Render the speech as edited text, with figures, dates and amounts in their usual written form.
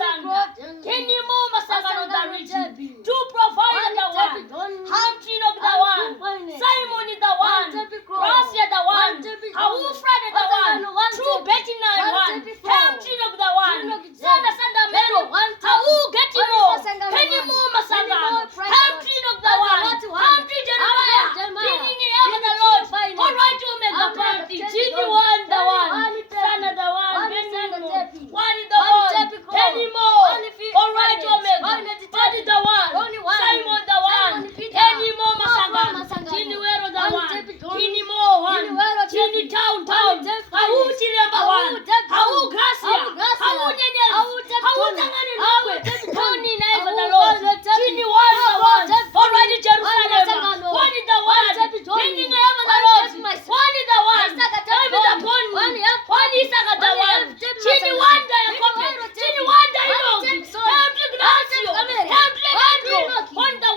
Masanga. Kini mo Masanga the rich. To provide the one. Hamchin of the one. Simon is the one. Rosia the one. Haufran the one. True Betty nine one. Hamchin of the one. Sanda Sanda Melo. Hau getting more. Kini mo Masanga. Hamchin of the one. Hamchin Jeremiah. Kini ever the Lord. All right, Omega Party. Jimmy one the one. Son of the one. One is the one. Any more. All right, Omega. One is the one. Simon the one. Any more Masanga. Jimmy Wero the one. Jimmy more one. Jimmy town. How Chiriamba one. How Gracia. How Nene. How Tangani Lowe. Tony never the Lord. Jimmy one the one. All right, Jerusalem. One is the one. Any never the Lord. One is the one. David the one. One is the one. Chini wanda ya kope. Chini wanda ino. Hamdi Ignacio. Hamdi Andrew. On the